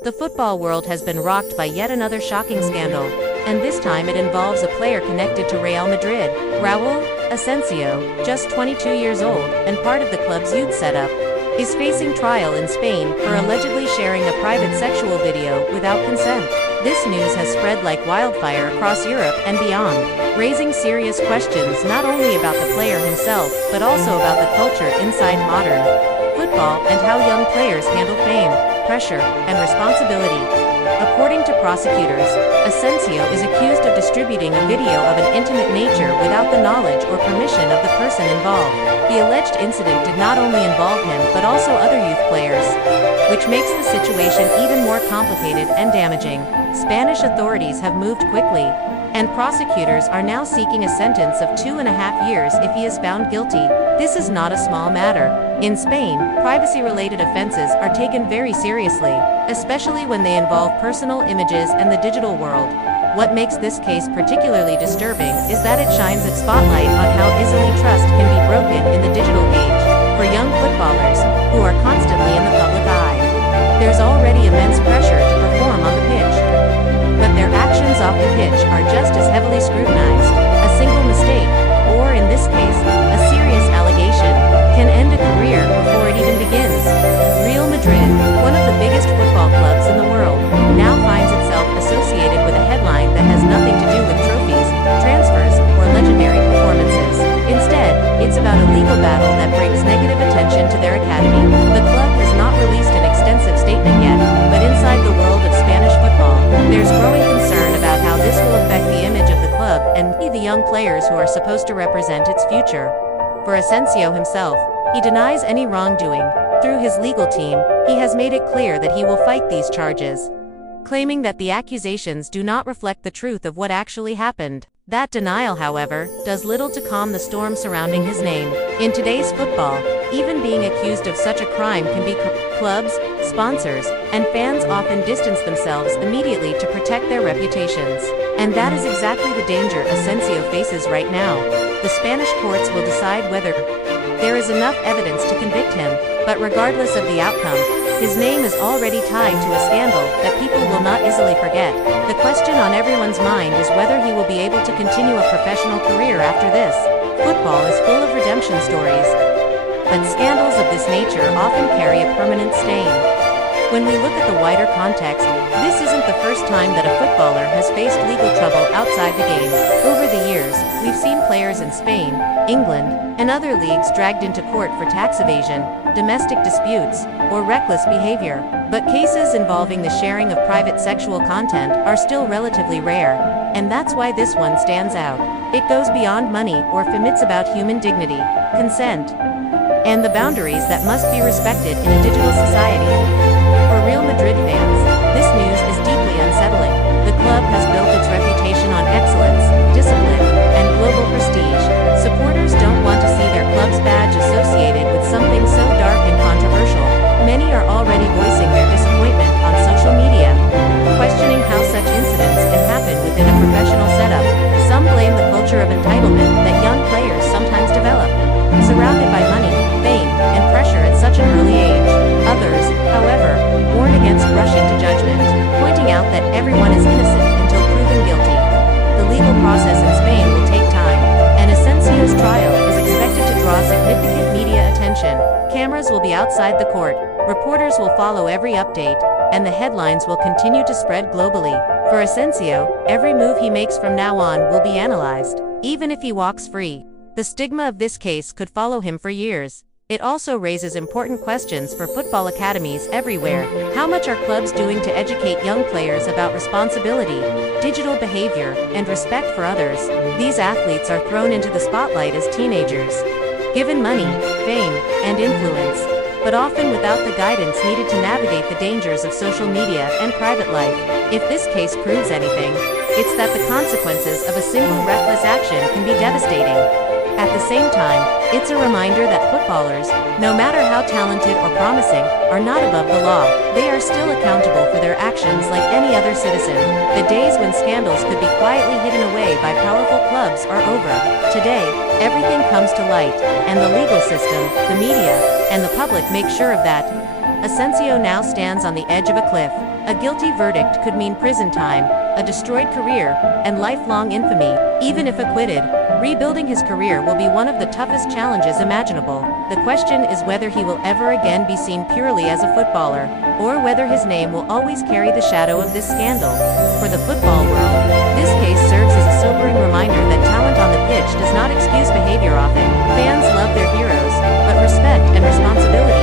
The football world has been rocked by yet another shocking scandal, and this time it involves a player connected to Real Madrid. Raul Asencio, just 22 years old and part of the club's youth setup, is facing trial in Spain for allegedly sharing a private sexual video without consent. This news has spread like wildfire across Europe and beyond, raising serious questions not only about the player himself but also about the culture inside modern football and how young players handle fame, pressure, and responsibility. According to prosecutors, Asencio is accused of distributing a video of an intimate nature without the knowledge or permission of the person involved. The alleged incident did not only involve him but also other youth players, which makes the situation even more complicated and damaging. Spanish authorities have moved quickly, and prosecutors are now seeking a sentence of 2.5 years if he is found guilty. This is not a small matter. In Spain, privacy-related offenses are taken very seriously, especially when they involve personal images and the digital world. What makes this case particularly disturbing is that it shines its spotlight on how easily trust can be broken in the digital age. For young footballers, who are constantly in the public eye, there's already immense pressure to perform on the pitch. But their actions off the pitch are just as heavily scrutinized. A single mistake, or in this case, a serious allegation, can end a career before it even begins. Real Madrid, one of the biggest football clubs in the world, now finds itself associated with a headline that has nothing to do with trophies, transfers, or legendary performances. Instead, it's about a legal battle that brings negative attention to their academy. The club has not released an extensive statement yet, but inside the world of Spanish football, there's growing concern about how this will affect the image of the club and the young players who are supposed to represent its future. For Asencio himself, he denies any wrongdoing. Through his legal team, he has made it clear that he will fight these charges, claiming that the accusations do not reflect the truth of what actually happened. That denial, however, does little to calm the storm surrounding his name. In today's football, even being accused of such a crime can be clubs, sponsors, and fans often distance themselves immediately to protect their reputations. And that is exactly the danger Asencio faces right now. The Spanish courts will decide whether there is enough evidence to convict him, but regardless of the outcome, his name is already tied to a scandal that people will not easily forget. The question on everyone's mind is whether he will be able to continue a professional career after this. Football is full of redemption stories, but scandals of this nature often carry a permanent stain. When we look at the wider context, this isn't the first time that a footballer has faced legal trouble outside the game. Over the years, we've seen players in Spain, England, and other leagues dragged into court for tax evasion, domestic disputes, or reckless behavior. But cases involving the sharing of private sexual content are still relatively rare, and that's why this one stands out. It goes beyond money or fame. It's about human dignity, consent, and the boundaries that must be respected in a digital society. For Real Madrid fans, this news is deeply unsettling. The club has built its reputation on excellence, discipline, and global prestige. Supporters don't want to see their club's badge associated with something so dark and controversial. Many are already voicing their disappointment on social media, questioning how such incidents can happen within a professional setup. Some blame the culture of entitlement that young players sometimes develop, surrounded by money, fame, and pressure at such an early age. Others, however, warn against rushing to judgment, pointing out that everyone is innocent until proven guilty. The legal process in Spain will take time, and Asencio's trial is expected to draw significant media attention. Cameras will be outside the court, reporters will follow every update, and the headlines will continue to spread globally. For Asencio, every move he makes from now on will be analyzed. Even if he walks free, the stigma of this case could follow him for years. It also raises important questions for football academies everywhere. How much are clubs doing to educate young players about responsibility, digital behavior, and respect for others? These athletes are thrown into the spotlight as teenagers, given money, fame, and influence, but often without the guidance needed to navigate the dangers of social media and private life. If this case proves anything, it's that the consequences of a single reckless action can be devastating. At the same time, it's a reminder that footballers, no matter how talented or promising, are not above the law. They are still accountable for their actions like any other citizen. The days when scandals could be quietly hidden away by powerful clubs are over. Today, everything comes to light, and the legal system, the media, and the public make sure of that. Asencio now stands on the edge of a cliff. A guilty verdict could mean prison time, a destroyed career, and lifelong infamy. Even if acquitted, rebuilding his career will be one of the toughest challenges imaginable. The question is whether he will ever again be seen purely as a footballer, or whether his name will always carry the shadow of this scandal. For the football world, this case serves as a sobering reminder that talent on the pitch does not excuse behavior often. Fans love their heroes, but respect and responsibility